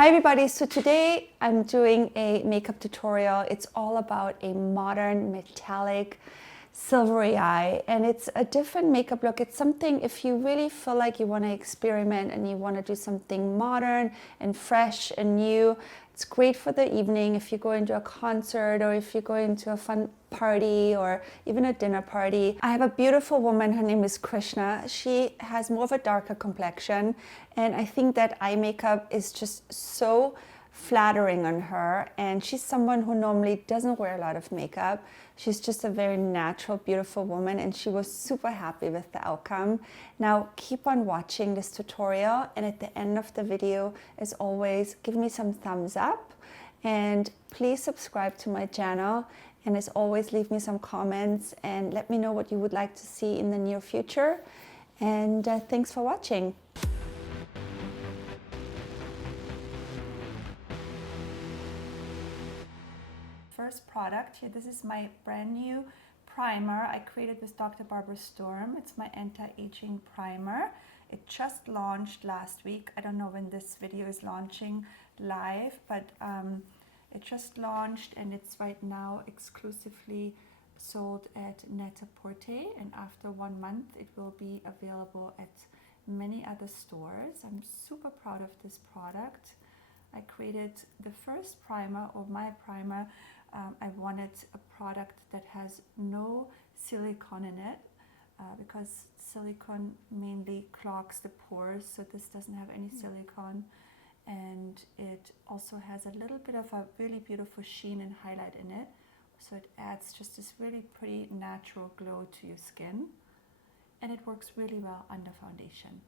Hi everybody, so today I'm doing a makeup tutorial. It's all about a modern metallic silvery eye, and it's a different makeup look. It's something if you really feel like you want to experiment and you want to do something modern and fresh and new. It's great for the evening if you go into a concert or if you go into a fun party or even a dinner party. I have a beautiful woman, her name is Krishna. She has more of a darker complexion, and I think that eye makeup is just so flattering on her, and she's someone who normally doesn't wear a lot of makeup. She's just a very natural, beautiful woman, and she was super happy with the outcome. Now keep on watching this tutorial, and at the end of the video, as always, give me some thumbs up and please subscribe to my channel, and as always, leave me some comments and let me know what you would like to see in the near future. And thanks for watching. First product here, this is my brand new primer I created with Dr. Barbara Sturm. It's my anti-aging primer. It just launched last week. I don't know when this video is launching live, but it just launched, and it's right now exclusively sold at Net-a-Porter, and after 1 month it will be available at many other stores. I'm super proud of this product. I created the first primer, or my primer. I wanted a product that has no silicone in it because silicone mainly clogs the pores, so this doesn't have any silicone, and it also has a little bit of a really beautiful sheen and highlight in it, so it adds just this really pretty natural glow to your skin, and it works really well under foundation.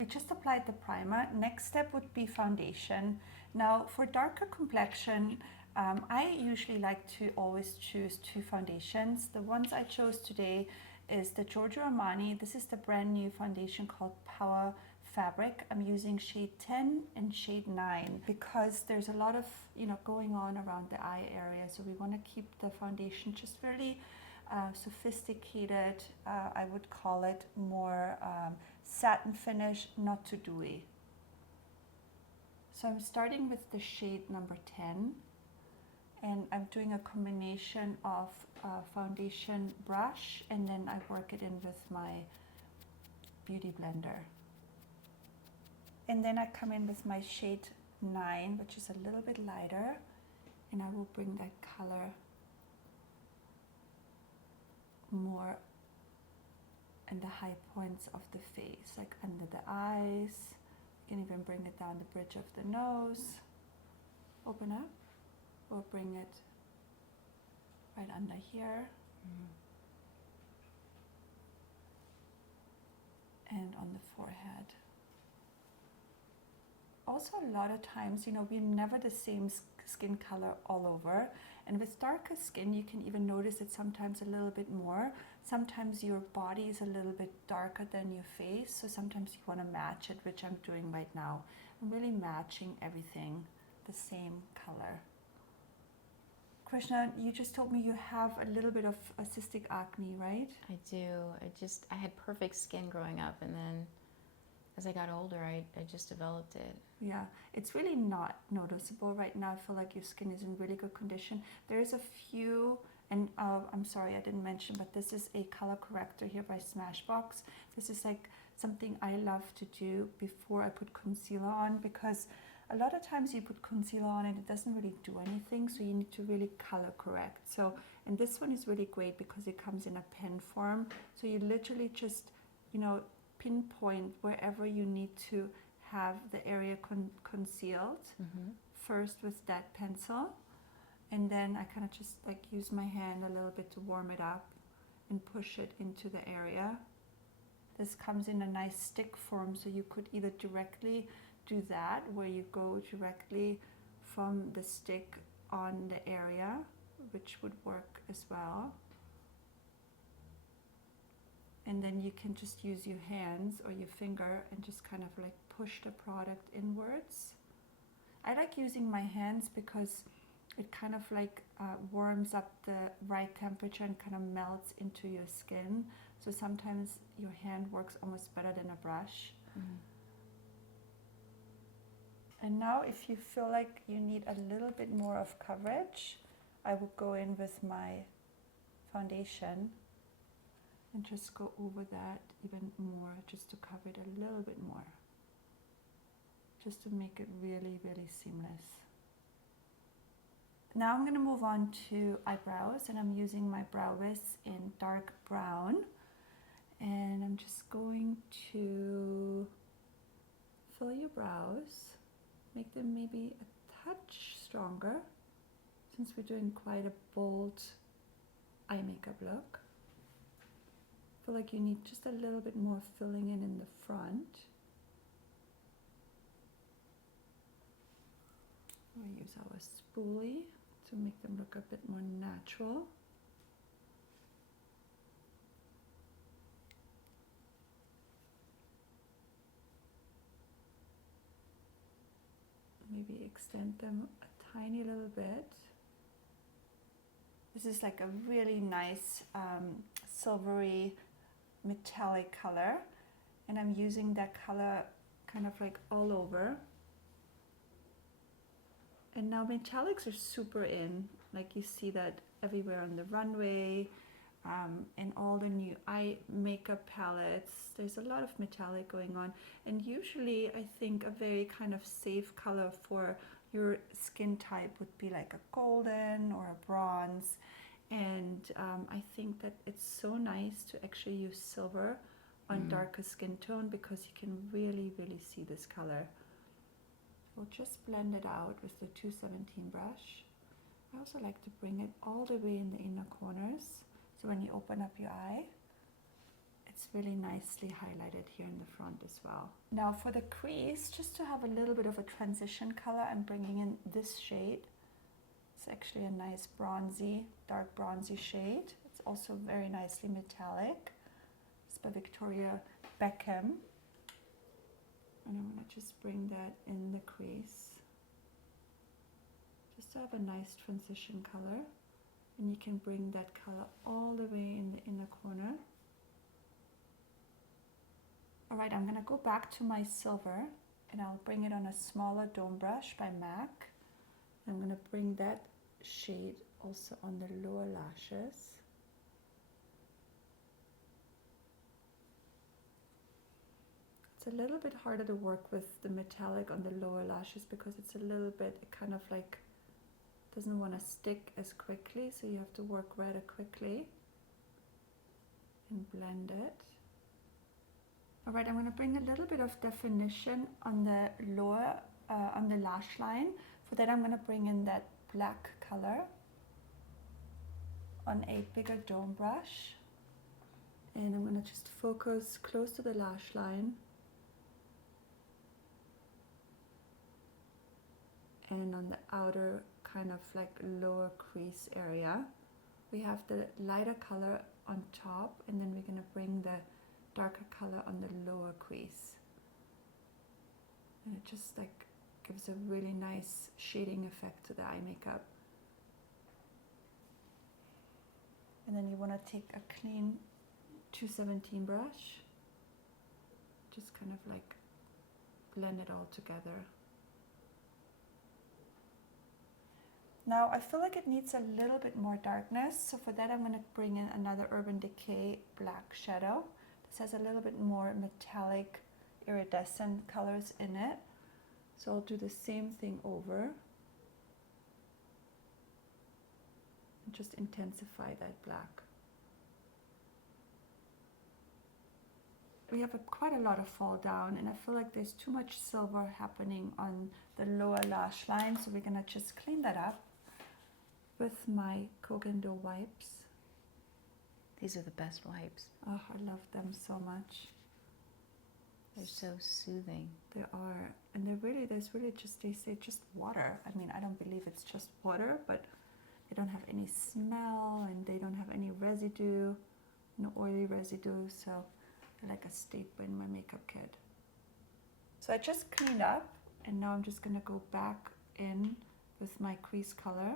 We just applied the primer. Next step would be foundation. Now for darker complexion, I usually like to always choose 2 foundations. The ones I chose today is the Giorgio Armani. This is the brand new foundation called Power Fabric. I'm using shade 10 and shade 9 because there's a lot of going on around the eye area, so we want to keep the foundation just really sophisticated. I would call it more satin finish, not too dewy. So I'm starting with the shade number 10, and I'm doing a combination of foundation brush, and then I work it in with my beauty blender. And then I come in with my shade 9, which is a little bit lighter, and I will bring that color more in the high points of the face, like under the eyes. You can even bring it down the bridge of the nose. Open up. We'll bring it right under here. And on the forehead. Also, a lot of times, we're never the same skin color all over. And with darker skin, you can even notice it sometimes a little bit more. Sometimes your body is a little bit darker than your face, so sometimes you want to match it, which I'm doing right now. I'm really matching everything the same color. Krishna, you just told me you have a little bit of cystic acne, right? I do. I had perfect skin growing up, and then as I got older, I just developed it. Yeah, it's really not noticeable right now. I feel like your skin is in really good condition. There's a few, and I'm sorry I didn't mention, but this is a color corrector here by SMASHBOX. This is like something I love to do before I put concealer on, because a lot of times you put concealer on and it doesn't really do anything, so you need to really color correct. So, and this one is really great because it comes in a pen form, so you literally just, pinpoint wherever you need to have the area concealed first with that pencil, and then I kind of just like use my hand a little bit to warm it up and push it into the area. This comes in a nice stick form, so you could either directly do that, where you go directly from the stick on the area, which would work as well. And then you can just use your hands or your finger and just kind of like push the product inwards. I like using my hands because it kind of like warms up the right temperature and kind of melts into your skin. So sometimes your hand works almost better than a brush. And now if you feel like you need a little bit more of coverage, I will go in with my foundation and just go over that even more, just to cover it a little bit more, just to make it really, really seamless. Now I'm going to move on to eyebrows, and I'm using my brow wiz in dark brown, and I'm just going to fill your brows, make them maybe a touch stronger, since we're doing quite a bold eye makeup look. I feel like you need just a little bit more filling in the front. We'll use our spoolie to make them look a bit more natural. Maybe extend them a tiny little bit. This is like a really nice silvery metallic color, and I'm using that color kind of like all over. And now metallics are super in, like you see that everywhere on the runway, and all the new eye makeup palettes. There's a lot of metallic going on, and usually I think a very kind of safe color for your skin type would be like a golden or a bronze. And I think that it's so nice to actually use silver on darker skin tone, because you can really, really see this color. We'll just blend it out with the 217 brush. I also like to bring it all the way in the inner corners, so when you open up your eye, it's really nicely highlighted here in the front as well. Now for the crease, just to have a little bit of a transition color, I'm bringing in this shade. It's actually a nice bronzy, dark bronzy shade. It's also very nicely metallic. It's by Victoria Beckham. And I'm going to just bring that in the crease, just to have a nice transition color. And you can bring that color all the way in the inner corner. Alright, I'm going to go back to my silver, and I'll bring it on a smaller dome brush by MAC. I'm going to bring that shade also on the lower lashes. It's a little bit harder to work with the metallic on the lower lashes, because it's a little bit, it kind of like doesn't want to stick as quickly, so you have to work rather quickly and blend it. Alright, I'm going to bring a little bit of definition on the lower, on the lash line. For that I'm going to bring in that black color on a bigger dome brush, and I'm going to just focus close to the lash line and on the outer kind of like lower crease area. We have the lighter color on top, and then we're going to bring the darker color on the lower crease, and it just like gives a really nice shading effect to the eye makeup. And then you want to take a clean 217 brush, just kind of like blend it all together. Now I feel like it needs a little bit more darkness, so for that I'm going to bring in another Urban Decay black shadow. This has a little bit more metallic iridescent colors in it. So I'll do the same thing over and just intensify that black. We have quite a lot of fall down, and I feel like there's too much silver happening on the lower lash line, so we're gonna just clean that up with my Kogendo wipes. These are the best wipes. Oh, I love them so much. They're so soothing. They are, and there's really just, they say just water. I mean, I don't believe it's just water, but they don't have any smell, and they don't have any residue, no oily residue, so they're like a staple in my makeup kit. So I just cleaned up, and now I'm just gonna go back in with my crease color,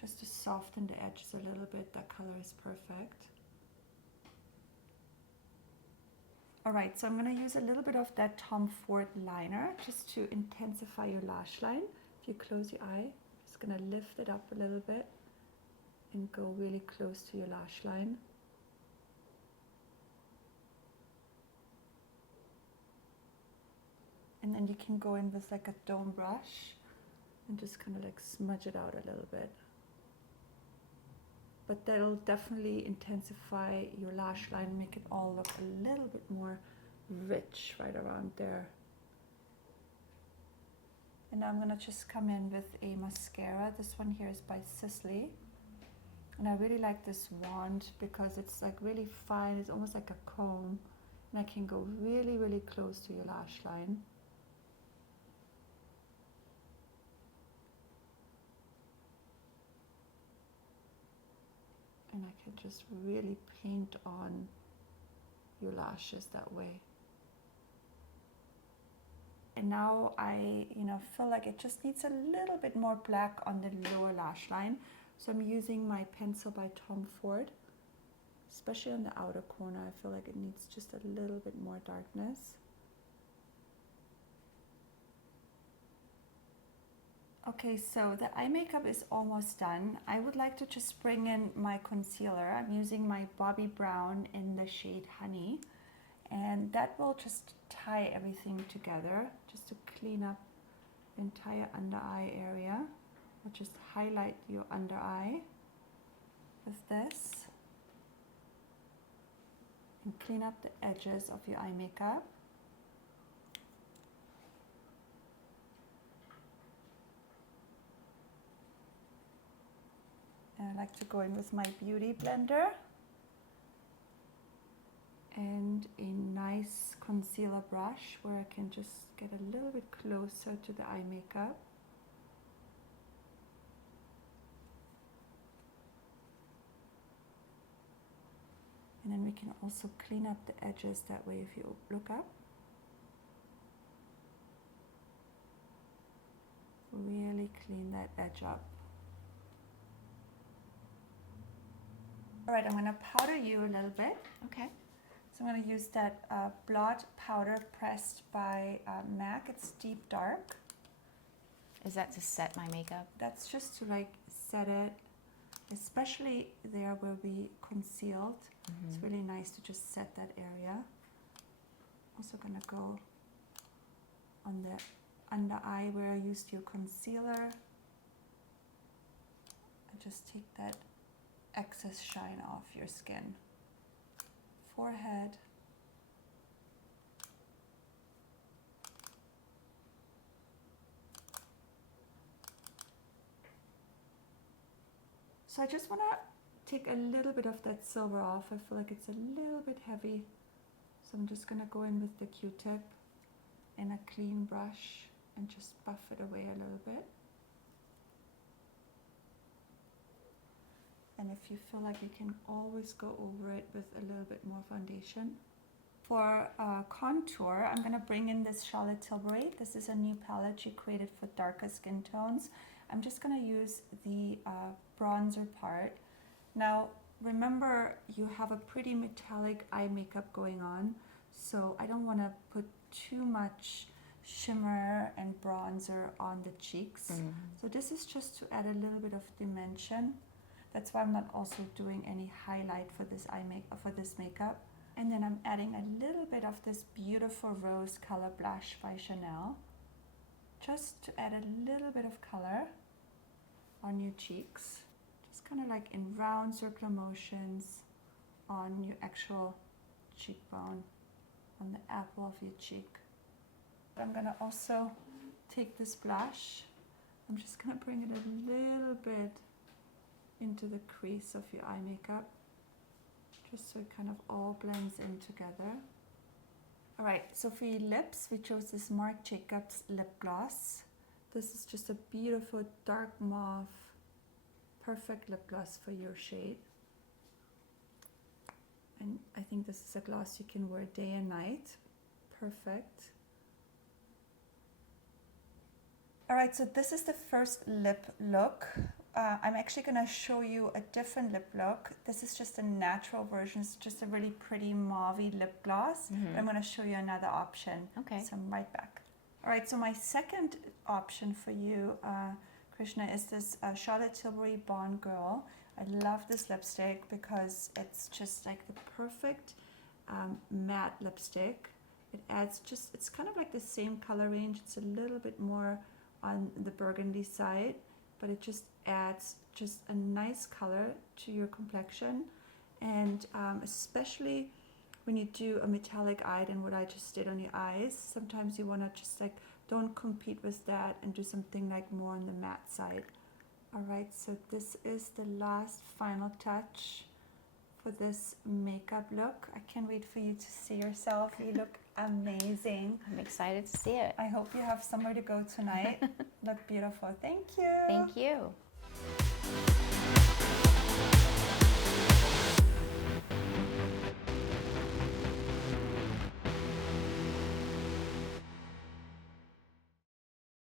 just to soften the edges a little bit. That color is perfect. Alright, so I'm going to use a little bit of that Tom Ford liner just to intensify your lash line. If you close your eye, I'm just going to lift it up a little bit and go really close to your lash line. And then you can go in with like a dome brush and just kind of like smudge it out a little bit. But that'll definitely intensify your lash line, make it all look a little bit more rich right around there. And now I'm gonna just come in with a mascara. This one here is by SISLEY. And I really like this wand because it's like really fine. It's almost like a comb. And I can go really, really close to your lash line. And I can just really paint on your lashes that way. And now I, feel like it just needs a little bit more black on the lower lash line. So I'm using my pencil by Tom Ford, especially on the outer corner. I feel like it needs just a little bit more darkness. Okay, so the eye makeup is almost done. I would like to just bring in my concealer. I'm using my Bobbi Brown in the shade Honey. And that will just tie everything together, just to clean up the entire under eye area. I'll just highlight your under eye with this. And clean up the edges of your eye makeup. And I like to go in with my beauty blender and a nice concealer brush where I can just get a little bit closer to the eye makeup. And then we can also clean up the edges that way if you look up. Really clean that edge up. All right, I'm gonna powder you a little bit. Okay. So I'm gonna use that Blot powder pressed by MAC. It's deep dark. Is that to set my makeup? That's just to like set it, especially there where we concealed. It's really nice to just set that area. Also gonna go on the under eye where I used your concealer. I just take that excess shine off your skin. Forehead. So I just want to take a little bit of that silver off. I feel like it's a little bit heavy. So I'm just going to go in with the Q-tip and a clean brush and just buff it away a little bit. And if you feel like you can always go over it with a little bit more foundation. For contour, I'm going to bring in this Charlotte Tilbury. This is a new palette she created for darker skin tones. I'm just going to use the bronzer part. Now, remember, you have a pretty metallic eye makeup going on, so I don't want to put too much shimmer and bronzer on the cheeks. So this is just to add a little bit of dimension. That's why I'm not also doing any highlight for this makeup. And then I'm adding a little bit of this beautiful rose color blush by Chanel, just to add a little bit of color on your cheeks. Just kind of like in round circular motions on your actual cheekbone, on the apple of your cheek. I'm gonna also take this blush. I'm just gonna bring it a little bit into the crease of your eye makeup, just so it kind of all blends in together. All right, so for your lips, we chose this Marc Jacobs lip gloss. This is just a beautiful dark mauve, perfect lip gloss for your shade. And I think this is a gloss you can wear day and night. Perfect. All right, so this is the first lip look. I'm actually going to show you a different lip look. This is just a natural version. It's just a really pretty mauvey lip gloss. But I'm going to show you another option. Okay. So I'm right back. All right, so my second option for you, Krishna, is this Charlotte Tilbury Bond Girl. I love this lipstick because it's just like the perfect matte lipstick. It adds just, it's kind of like the same color range. It's a little bit more on the burgundy side, but it just adds just a nice color to your complexion. And especially when you do a metallic eye than what I just did on your eyes, sometimes you want to just like, don't compete with that and do something like more on the matte side. All right, so this is the last final touch for this makeup look. I can't wait for you to see yourself. You look amazing. I'm excited to see it. I hope you have somewhere to go tonight. Look beautiful. Thank you. Thank you.